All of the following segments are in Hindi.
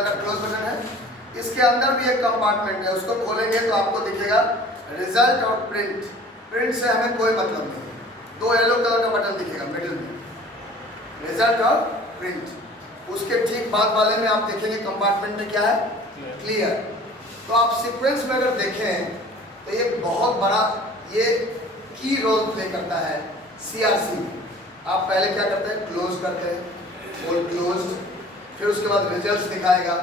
कलर का क्लोज बटन है। इसके अंदर भी एक कंपार्टमेंट है, उसको खोलेंगे तो आपको दिखेगा रिजल्ट और प्रिंट। प्रिंट से हमें कोई मतलब नहीं, दो येलो कलर का बटन दिखेगा मिडिल में, रिजल्ट और प्रिंट। उसके ठीक बाद वाले में आप देखेंगे कंपार्टमेंट में क्या है, क्लियर। तो आप सीक्वेंस में अगर देखें तो ये बहुत बड़ा ये की रोल प्ले करता है सीआरसी में। आप पहले क्या करते हैं, क्लोज करते हैं, होल्ड क्लोज, फिर उसके बाद रिजल्ट्स दिखाएगा।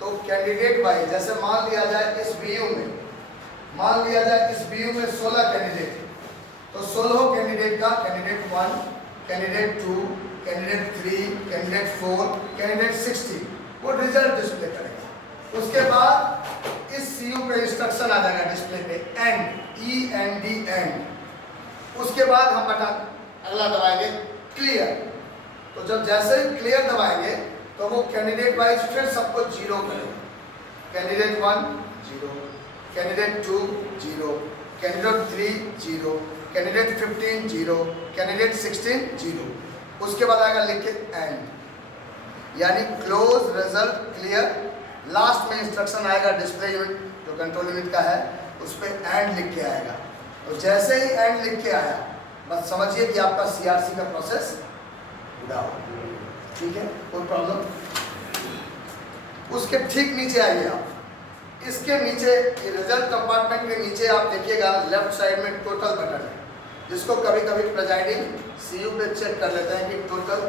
तो कैंडिडेट वाइज जैसे मान लिया जाए इस बीयू में, मान लिया जाए इस बीयू में 16 कैंडिडेट, तो 16 कैंडिडेट का candidate 1, candidate 2, candidate 3, candidate 4, candidate 16 वो रिजल्ट डिस्प्ले करेगा। उसके बाद इस सीयू पे इंस्ट्रक्शन आ जाएगा डिस्प्ले पे, एंड, END एंड। उसके बाद हम बटन अगला दबाएंगे क्लियर। तो जब जैसे ही क्लियर दबाएंगे तो वो कैंडिडेट वाइज फिर सबको 0 करेगा। Candidate 1 0, candidate 2 0, candidate 3 0, candidate 15 0, candidate 16 0। उसके बाद आएगा लिख के एंड, यानी क्लोज रिजल्ट क्लियर। लास्ट में इंस्ट्रक्शन आएगा डिस्प्ले यूनिट जो कंट्रोल यूनिट का है, उस पर एंड लिख के आएगा। तो जैसे ही एंड लिख के आया बस समझिए कि आपका सीआरसी का प्रोसेस पूरा हो, ठीक है, कोई प्रॉब्लम। उसके ठीक नीचे आइए आप, इसके नीचे रिजल्ट कंपार्टमेंट के नीचे आप देखिएगा लेफ्ट साइड में टोटल बटन है, जिसको कभी कभी प्रेजाइडिंग सीयू पे चेक कर लेते हैं कि टोटल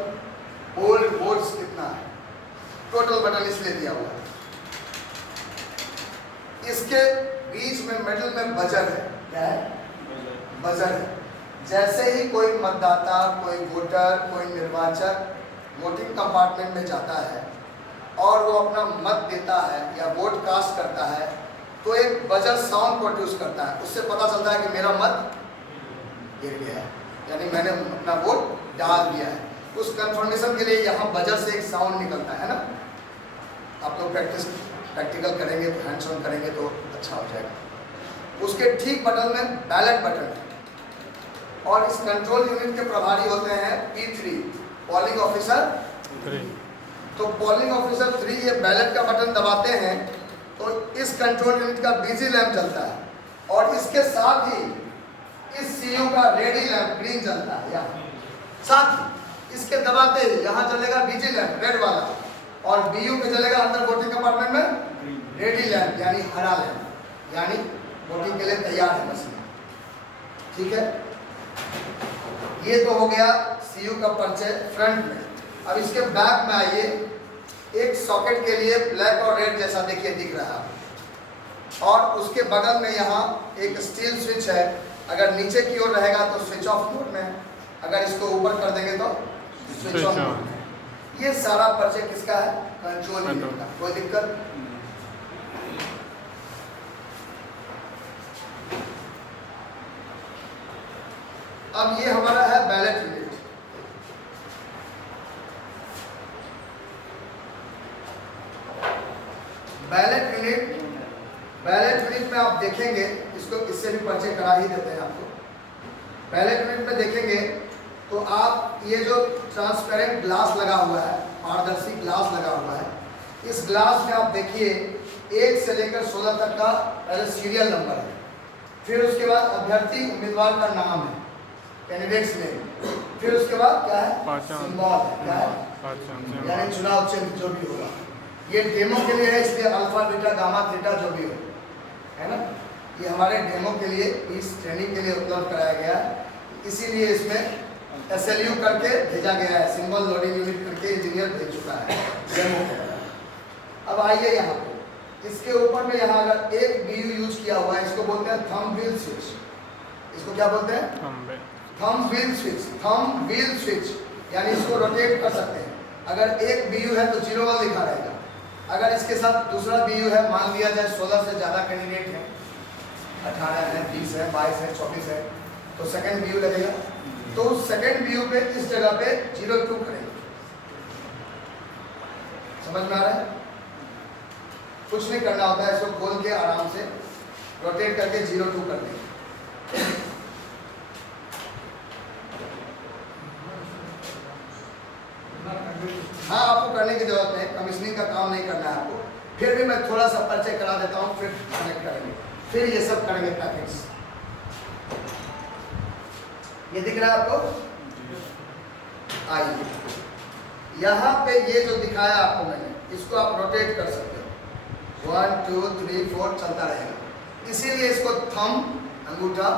होल्ड वोट्स कितना है। टोटल बटन इसलिए दिया हुआ है। इसके बीच में मिडिल में बजर है, क्या है, बजर है। जैसे ही कोई मतदाता, कोई वोटर, कोई निर्वाचक वोटिंग कंपार्टमेंट में जाता है और वो अपना मत देता है या वोट कास्ट करता है, तो एक बजर साउंड प्रोड्यूस करता है। उससे पता चलता है कि मेरा मत गिर गया है, यानी मैंने अपना वोट डाल दिया है। उस कंफर्मेशन के लिए यहाँ बजर से एक साउंड निकलता है ना। आप लोग प्रैक्टिकल करेंगे, हैंड्स ऑन करेंगे तो अच्छा हो जाएगा। उसके ठीक बटन में बैलेट बटन है, और इस कंट्रोल यूनिट के प्रभारी होते हैं P3 पोलिंग ऑफिसर 3। तो पोलिंग ऑफिसर 3 ये बैलेट का बटन दबाते हैं तो इस कंट्रोल यूनिट का बिजी लैंप चलता है, और इसके साथ ही इस सीयू का रेडी लैंप ग्रीन चलता है। यहाँ साथ ही इसके दबाते ही यहाँ चलेगा बिजी लैंप रेड वाला, और बीयू पे चलेगा अंदर वोटिंग कंपार्टमेंट में रेडी लैंप यानी हरा लैंप, यानी वोटिंग के लिए तैयार है मशीन, ठीक है। ये तो हो गया सीयू का परिचय फ्रंट में। अब इसके बैक में आइए, एक सॉकेट के लिए ब्लैक और रेड जैसा देखिए दिख रहा है, और उसके बगल में यहाँ एक स्टील स्विच है। अगर नीचे की ओर रहेगा तो स्विच ऑफ मोड में, अगर इसको ऊपर कर देंगे तो स्विच ऑन मोड में। ये सारा परिचय किसका है, कंट्रोल यूनिट का। कोई दिक्कत? अब ये हमारा है बैलेट यूनिट। बैलेट यूनिट में आप देखेंगे, इसको इससे भी परिचय करा ही देते हैं आपको। बैलेट यूनिट में देखेंगे तो आप ये जो ट्रांसपेरेंट ग्लास लगा हुआ है, पारदर्शी ग्लास लगा हुआ है, इस ग्लास में आप देखिए 1 से लेकर 16 तक का पहले सीरियल नंबर है, फिर उसके बाद अभ्यर्थी उम्मीदवार का नाम है, कैंडिडेट्स नेम, फिर उसके बाद क्या है, सिंबल है, क्या है, यानी चुनाव चिन्ह जो भी होगा। ये डेमो के लिए है, इसलिए अल्फा बीटा गामा थीटा जो भी हो, है ना, ये हमारे डेमो के लिए, इस ट्रेनिंग के लिए उपलब्ध कराया गया है। इसीलिए इसमें SLU करके भेजा गया है, सिंबल लोडिंग यूनिट करके इंजीनियर भेज चुका है डेमो के। अब आइए यहाँ पे, इसके ऊपर में यहाँ अगर एक BU यूज किया हुआ है, इसको बोलते हैं थंब व्हील स्विच। इसको क्या बोलते हैं, thumb wheel switch. Thumb wheel switch यानी इसको रोटेट कर सकते हैं। अगर एक BU है तो 0 1 लिखा रहेगा, अगर इसके साथ दूसरा BU है, मान लिया जाए 16 से ज़्यादा कैंडिडेट हैं, 18 है, 20 है, 22 है, 24 है, तो सेकंड BU लगेगा। तो सेकंड BU पे इस जगह पे 0 2 करेंगे। समझ में आ रहा है? कुछ नहीं करना होता है, इसको खोल के आराम से रोटेट करके 0 2 कर देंगे। हाँ, आपको करने की जरूरत नहीं, कमीशनिंग का काम नहीं करना है आपको। फिर भी मैं थोड़ा सा परिचय करा देता हूँ, फिर कनेक्ट करेंगे, फिर ये सब करेंगे पैकेट्स। ये दिख रहा है आपको? आइए, यहाँ पे ये जो दिखाया आपको मैंने, इसको आप रोटेट कर सकते हो, 1 2 3 4 चलता रहेगा। इसीलिए इसको थंब, अंगूठा,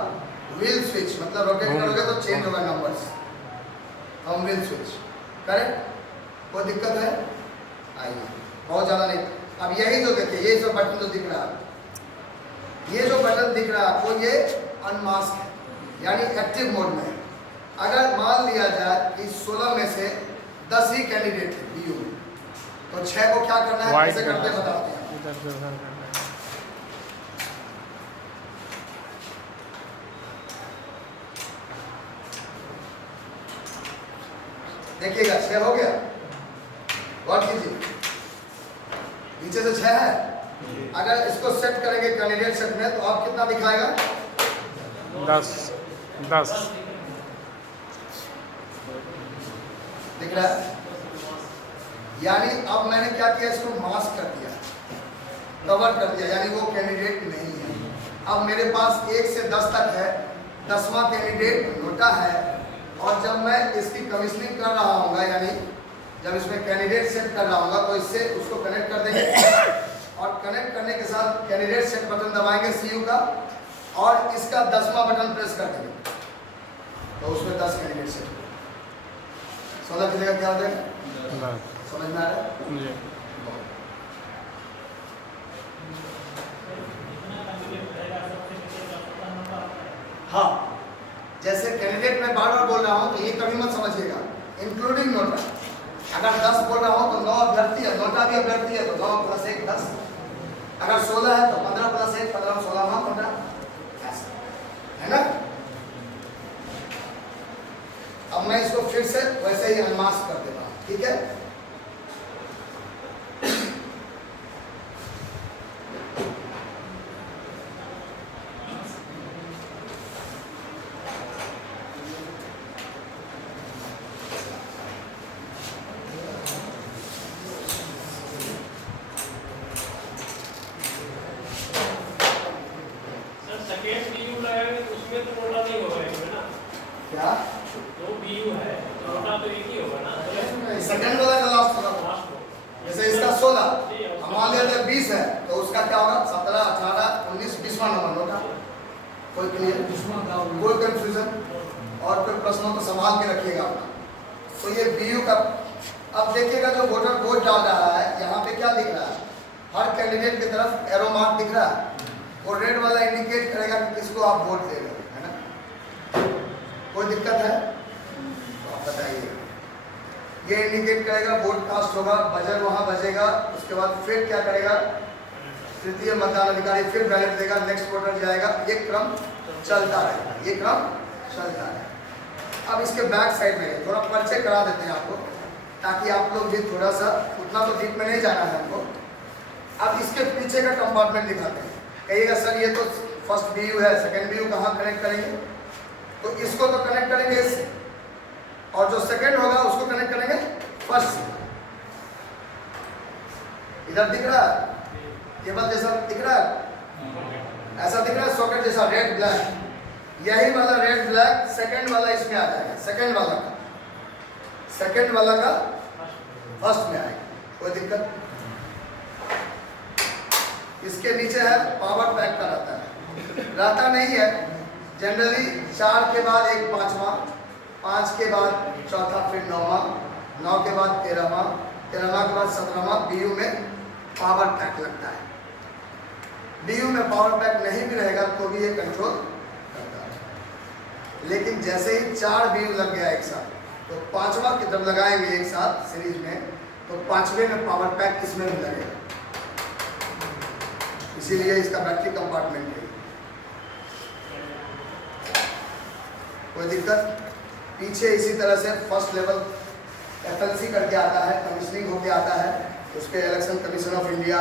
व्हील स्विच, मतलब रोटेट करोगे तो चेंज होगा numbers, thumb wheel switch. Correct? कोई दिक्कत है? आइए, बहुत ज़्यादा नहीं। अब यही जो देखिए, ये जो बटन जो दिख रहा है, ये जो बटन दिख रहा है आपको, ये अनमास्क है, यानी एक्टिव मोड में है। अगर मान लिया जाए कि 16 में से 10 ही कैंडिडेट थे बीयू में, तो 6 को क्या करना है, कैसे करते हैं बताते हैं। देखिएगा 6 हो गया, गौर कीजिए, नीचे से 6 है। अगर इसको सेट करेंगे कैंडिडेट सेट में, तो आप कितना दिखाएगा? 10 दिख रहा है? यानी अब मैंने क्या किया, इसको मास्क कर दिया, कवर कर दिया, यानी वो कैंडिडेट नहीं है। अब मेरे पास 1 से 10 तक है, 10वां कैंडिडेट नोटा है, और जब मैं इसकी कमीशनिंग कर रहा हूँगा, यानी जब इसमें कैंडिडेट सेट कर रहा हूँगा, तो इससे उसको कनेक्ट कर देंगे, और कनेक्ट करने के साथ कैंडिडेट सेट बटन दबाएंगे सीयू का, और इसका 10वां बटन प्रेस कर देंगे, तो उसमें 10 कैंडिडेट सेट। 16 की जगह क्या हो जाएगा? समझ में आ रहा है? हाँ, जैसे कैंडिडेट मैं बार बार बोल रहा हूँ, तो ये कभी मत समझिएगा, इंक्लूडिंग नोटा। अगर 10 बोल रहा हूँ तो 9 अभ्यर्थी है, नोटा भी अभ्यर्थी है, तो 9 + 1 10। अगर 16 है तो 15 + 1 15, 16वां 15, है ना? अब मैं इसको फिर से वैसे ही अनमास्क कर देता हूँ, ठीक है? क्या? 2 BU है, नोटा तो एक ही होगा ना? सेकंड वाला का लास्ट होगा। जैसे इसका 16, मान लिया जाए 20 है, तो उसका क्या होगा? 17 18 19 20वां नंबर नोटा। कोई क्लियर? कोई कंफ्यूजन और कोई प्रश्नों को संभाल के रखिएगा अपना। तो ये बीयू का, अब देखिएगा जो वोटर वोट डाल रहा है, यहाँ पे क्या दिख रहा है? हर कैंडिडेट की तरफ एरो मार्क दिख रहा है, और रेड वाला इंडिकेट करेगा कि किसको आप वोट दे रहे हो, है ना? कोई दिक्कत है तो आप बताइए। ये इंडिकेट करेगा वोट कास्ट होगा, बजर वहाँ बजेगा, उसके बाद फिर क्या करेगा, तृतीय मतदान अधिकारी फिर बैलेट देगा, नेक्स्ट वोटर जाएगा, ये क्रम चलता रहेगा, ये क्रम चलता है। अब इसके बैक साइड में थोड़ा परिचय करा देते हैं आपको, ताकि आप लोग भी थोड़ा सा, उतना तो डीप में नहीं जाना है हमको। अब इसके पीछे का कंपार्टमेंट दिखाते हैं। कहिएगा सर ये तो फर्स्ट बीयू है, सेकंड बीयू कहाँ कनेक्ट करेंगे? तो इसको तो कनेक्ट करेंगे इससे, और जो सेकंड होगा उसको कनेक्ट करेंगे फर्स्ट से। इधर दिख रहा है केबल जैसा दिख रहा है, ऐसा दिख रहा है सॉकेट जैसा, रेड ब्लैक। यही वाला रेड ब्लैक सेकंड वाला इसमें आ जाएगा, सेकंड वाला का फर्स्ट में आएगा। कोई दिक्कत? इसके नीचे है पावर पैक का रहता नहीं है, जनरली 4 के बाद एक 5वां, 5 के बाद चौथा, फिर 9वां, 9 के बाद 13वां, 13वां के बाद 17वां बीयू में पावर पैक लगता है। बीयू में पावर पैक नहीं भी रहेगा तो भी ये कंट्रोल करता है। लेकिन जैसे ही 4 बीयू लग गया एक साथ, तो 5वां की जब लगाएंगे एक साथ सीरीज में, तो 5वें में पावर पैक इसमें भी लगेगा। इसीलिए इसका बैटरी कंपार्टमेंट है। कोई दिक्कत? पीछे इसी तरह से फर्स्ट लेवल FLC करके आता है, कमीशनिंग होके आता है, उस पर election commission of India,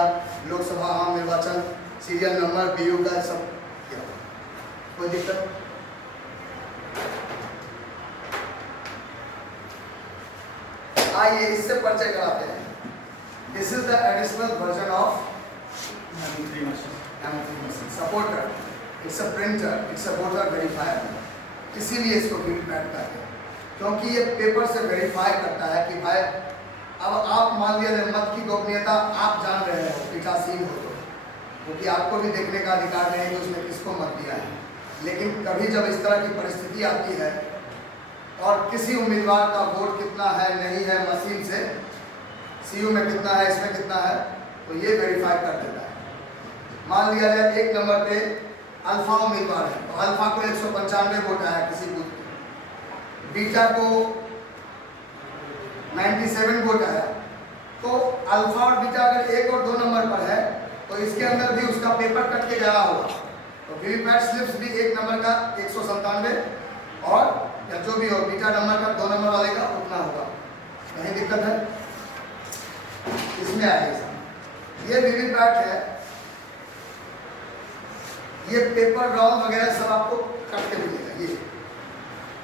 Lok Sabha आम निर्वाचन, सीरियल नंबर, बीयू का सब किया। कोई दिक्कत? आइए इससे परिचय कराते हैं। This is the additional version of machine supporter, it's a printer, it's a voter verifier, इसीलिए इसको वीवीपैट कहते हैं, क्योंकि ये पेपर से वेरीफाई करता है कि भाई अब आप मान लिया मत की गोपनीयता आप जान रहे हो, पीठासीन हो तो, क्योंकि आपको भी देखने का अधिकार नहीं है कि उसने किसको मत दिया है, लेकिन कभी जब इस तरह की परिस्थिति आती है और किसी उम्मीदवार का वोट कितना है नहीं है मशीन से, सीयू में कितना है इसमें कितना है, तो ये वेरीफाई कर देता है। मान लिया जाए 1 नंबर पे अल्फा उम्मीदवार है, तो अल्फा को 195 वोट आया किसी बूथ पे, बीटा को 97 वोट आया, तो अल्फा और बीटा अगर 1 और 2 नंबर पर है तो इसके अंदर भी उसका पेपर कट के गया होगा, तो वीवीपैट स्लिप्स भी 1 नंबर का 197 और या जो भी हो बीटा नंबर का 2 नंबर वाले का उतना होगा। कहीं दिक्कत है इसमें आएगा। ये वीवीपैट है, ये पेपर रोल वगैरह सब आपको कट के मिलेगा, ये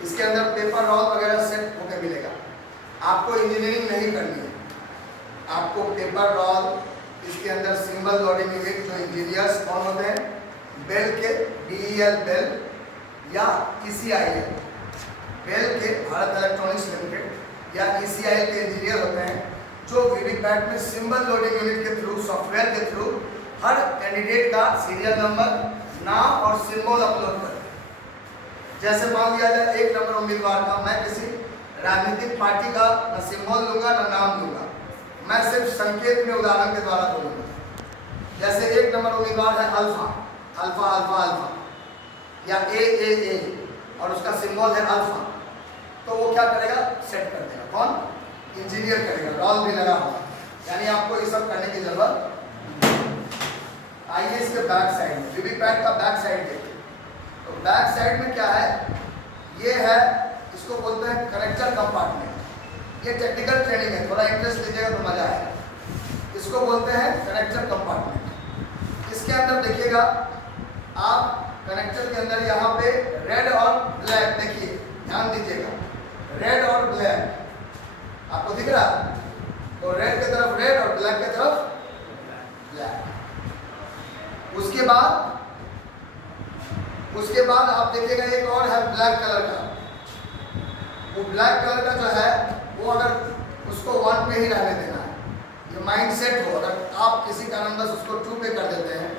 इसके अंदर पेपर रोल वगैरह सेट होकर मिलेगा। आपको इंजीनियरिंग नहीं करनी है, आपको पेपर रोल, इसके अंदर सिंबल लोडिंग यूनिट, जो इंजीनियर्स कौन होते हैं, बेल के, BEL बेल या ECIL बेल के, भारत इलेक्ट्रॉनिक्स लिमिटेड या ECIL के इंजीनियर होते हैं, जो वीवीपैट में सिंबल लोडिंग यूनिट के थ्रू, सॉफ्टवेयर के थ्रू हर कैंडिडेट का सीरियल नंबर, नाम और सिंबल अपलोड करते हैं। जैसे मान लिया जाए 1 नंबर उम्मीदवार का, मैं किसी राजनीतिक पार्टी का न सिंबल लूंगा न नाम लूंगा, मैं सिर्फ संकेत में उदाहरण के द्वारा बोलूंगा। जैसे 1 नंबर उम्मीदवार है अल्फा, अल्फा अल्फा अल्फा या AAA और उसका सिंबल है अल्फा, तो वो क्या करेगा, सेट कर देगा। कौन? इंजीनियर करेगा, रोल भी लगा होगा, यानी आपको ये सब करने की जरूरत। आइए इसके बैक साइड में, वीवीपैट का बैक साइड देखिए। तो बैक साइड में क्या है, ये है, इसको बोलते हैं कनेक्टर कंपार्टमेंट। ये टेक्निकल ट्रेनिंग है, थोड़ा इंटरेस्ट लीजिएगा तो मजा आएगा। इसको बोलते हैं कनेक्टर कंपार्टमेंट। इसके अंदर देखिएगा आप, कनेक्टर के अंदर यहाँ पे रेड और ब्लैक, देखिए ध्यान दीजिएगा, रेड और ब्लैक आपको दिख रहा है, तो रेड की तरफ रेड और ब्लैक की तरफ ब्लैक। उसके बाद आप देखिएगा एक और है ब्लैक कलर का, वो ब्लैक कलर का जो है वो अगर उसको 1 पे ही रहने देना है, ये माइंड सेट हो। अगर आप किसी कारणवश उसको 2 पे कर देते हैं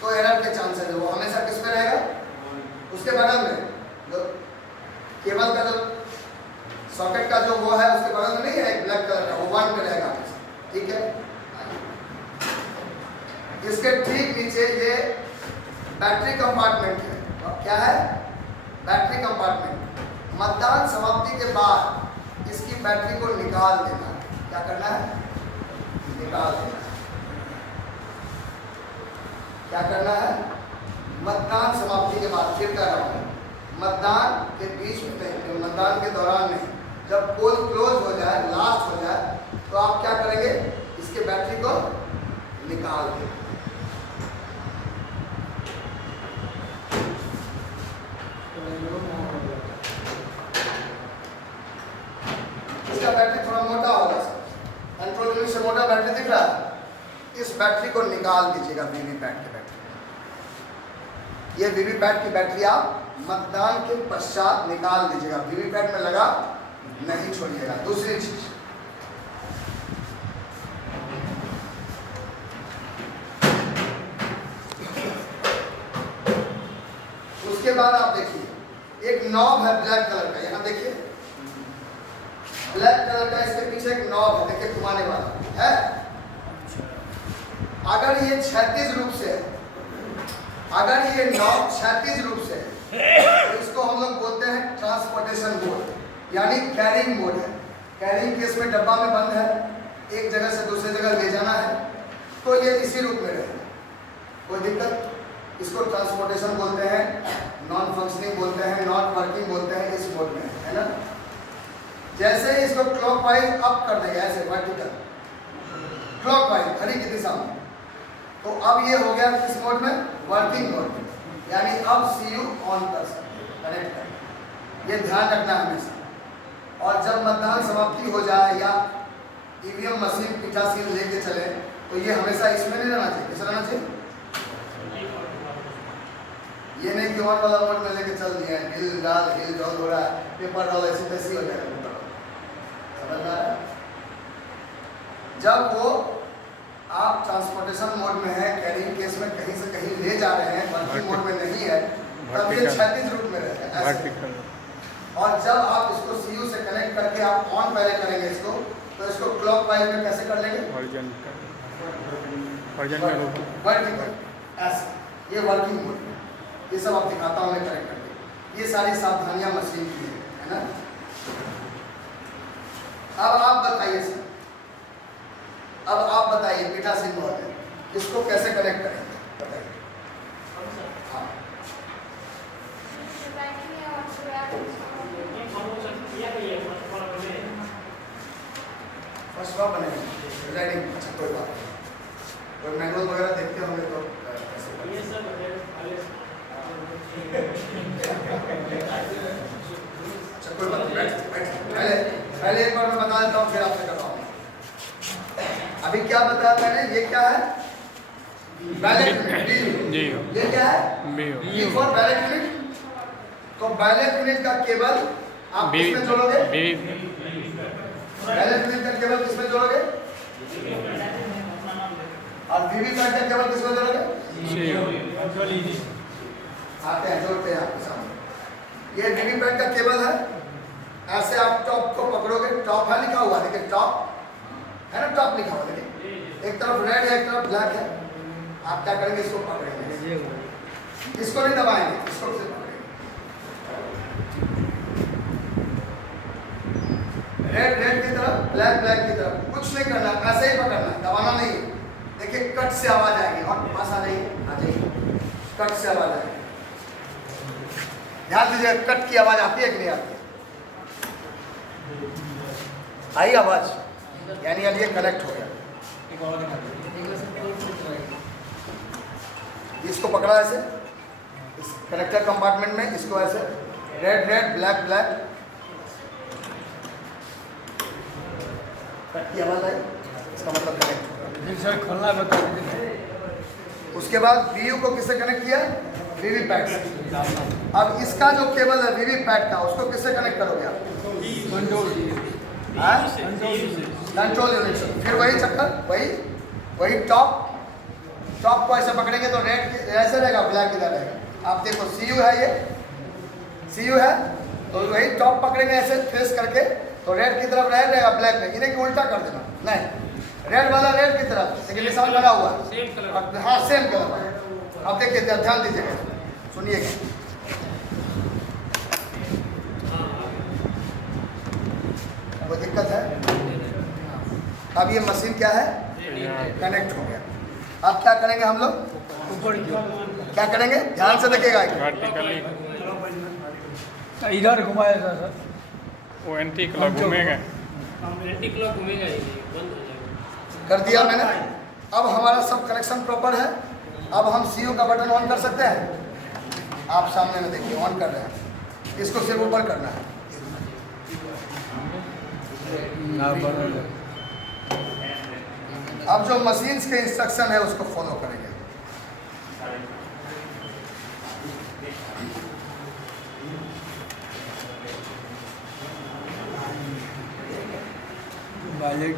तो एरर के चांसेस है, वो हमेशा किस पे रहेगा, उसके बगल में जो केबल का जो सॉकेट का जो वो है उसके बगल में नहीं है एक ब्लैक कलर का, वो 1 पे रहेगा हमेशा, ठीक है। इसके ठीक नीचे ये बैटरी कंपार्टमेंट है, और क्या है, बैटरी कंपार्टमेंट। मतदान समाप्ति के बाद इसकी बैटरी को निकाल देना है। क्या करना है, निकाल देना है। क्या करना है, मतदान समाप्ति के बाद, फिर कर रहा हूं, मतदान के बीच में नहीं, मतदान के दौरान नहीं, जब पोल क्लोज हो जाए, लास्ट हो जाए, तो आप क्या करेंगे, इसके बैटरी को निकाल देंगे। इसका बैटरी थोड़ा मोटा होगा, कंट्रोल यूनिट से मोटा बैटरी दिख रहा है, इस बैटरी को निकाल दीजिएगा वीवीपैट की बैटरी। ये वीवीपैट की बैटरी आप मतदान के पश्चात निकाल दीजिएगा, वीवीपैट में लगा नहीं छोड़िएगा। दूसरी चीज, उसके बाद आप देखिए एक नॉब है ब्लैक कलर का, यहां देखिए ब्लैक कलर का, इसके पीछे एक नॉब है, देखिए घुमाने वाला है। अगर ये क्षैतिज रूप से है, अगर ये नॉब क्षैतिज रूप से है, तो इसको हम लोग बोलते हैं ट्रांसपोर्टेशन मोड, यानी कैरिंग मोड है। कैरिंग केस में डब्बा में बंद है, एक जगह से दूसरी जगह ले जाना है, तो ये इसी रूप में रहेगा, कोई दिक्कत। इसको ट्रांसपोर्टेशन बोलते हैं, नॉन फंक्शनिंग बोलते हैं, नॉट वर्किंग बोलते हैं, इस मोड में है ना। जैसे ही इसको क्लॉकवाइज अप कर देंगे, ऐसे वर्टिकल क्लॉकवाइज घड़ी की दिशा में, तो अब ये हो गया किस मोड में, वर्किंग मोड में, यानी अब सीयू ऑन कर सकते, कनेक्ट कर, ये ध्यान रखना हमेशा। और जब मतदान समाप्ति हो जाए या ईवीएम मशीन पीठासीन लेके चले, तो ये हमेशा इसमें नहीं रहना चाहिए, कैसे रहना चाहिए? ये नहीं कि ऑन वाला मोड में लेके चल दिया, हिल डॉल हो रहा है, पेपर डॉल ऐसी तैसी हो जाएगा। समझ में आ रहा है? जब वो आप ट्रांसपोर्टेशन मोड में है, कैरिंग केस में कहीं से कहीं ले जा रहे हैं, वर्किंग मोड में नहीं है, तब ये क्षैतिज रूप में रहेगा ऐसे। और जब आप इसको सीयू से कनेक्ट करके आप ऑन पहले करेंगे इसको, तो इसको क्लॉकवाइज में कैसे कर लेंगे? वर्किंग ऐसे, ये वर्किंग मोड। ये सब आप दिखाता हूँ मैं कनेक्ट करके। ये सारी सावधानियां मशीन की है ना। अब आप बताइए सर, अब आप बताइए पीठासीन महोदय, इसको कैसे कनेक्ट करेंगे बताइए। हाँ फर्स्ट बार बनेगा राइडिंग। अच्छा कोई बात नहीं, कोई मैनुअल वगैरह देखते होंगे तो ये सब अच्छा कोई बात नहीं, पहले एक बार मैं बता देता हूँ, फिर आपसे करवाऊंगा। अभी क्या बताया मैंने, ये क्या है? Ballot unit. ये क्या है? B for ballot unit. तो बैलेट यूनिट का केबल आप किसमें जोड़ोगे? बैलेट यूनिट का केबल किसमें जोड़ोगे? और वीवीपैट का केबल किसमें जोड़ोगे? आते हैं, जोड़ते हैं आपके सामने। ये वीवीपैट का केबल है। ऐसे आप टॉप को पकड़ोगे, टॉप है लिखा हुआ, देखिए टॉप है ना, टॉप लिखा हुआ, देखिए एक तरफ रेड है एक तरफ ब्लैक है। आप क्या करेंगे, इसको पकड़ेंगे, इसको नहीं दबाएंगे, इसको सिर्फ पकड़ेंगे। रेड की तरफ, ब्लैक की तरफ, कुछ नहीं करना, ऐसे ही पकड़ना है, दबाना नहीं। देखिए कट से आवाज आएगी, और भाषा नहीं आ जाएगी, कट से आवाज आएगी। ध्यान दीजिए, कट की आवाज आती है कि नहीं आती? आई आवाज, यानी अब ये कनेक्ट हो गया। इसको पकड़ा ऐसे इस कनेक्टर कंपार्टमेंट में, इसको ऐसे रेड ब्लैक कट की आवाज आई, इसका मतलब कनेक्ट खोलना बता। उसके बाद वीयू को किससे कनेक्ट किया? वीवीपैट से। अब इसका जो केबल है वीवीपैट का, उसको किससे कनेक्ट करोगे आप? कंट्रोल यूनिट से। फिर वही चक्कर, वही टॉप को ऐसे पकड़ेंगे तो रेड ऐसे रहेगा, ब्लैक इधर रहेगा। आप देखो सीयू है, ये सीयू है, तो वही टॉप पकड़ेंगे ऐसे फेस करके, तो रेड की तरफ रेड रहेगा, ब्लैक में। इन्हें की उल्टा कर देना, नहीं रेड वाला रेड की तरफ, लेकिन निशान बना हुआ है। हाँ सेम कलर। अब देखिए ध्यान दीजिएगा, सुनिएगा। कोई दिक्कत है? अब ये मशीन क्या है? कनेक्ट हो गया। अब क्या करेंगे हम लोग? ऊपर क्या करेंगे? ध्यान से देखिएगा। इधर घुमाएगा सर, वो एंटी क्लॉक घूमेगा, एंटी क्लॉक घूमेगा ही नहीं, बंद हो जाएगा। कर दिया मैंने। अब हमारा सब कनेक्शन प्रॉपर है। अब हम सीयू का बटन ऑन कर सकते हैं। आप सामने में देखिए, ऑन कर रहे हैं, इसको सिर्फ ऊपर करना है। अब जो मशीन्स के इंस्ट्रक्शन है उसको फॉलो करेंगे। ये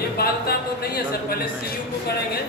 ये बात का तो नहीं है सर, पहले सीयू को करेंगे।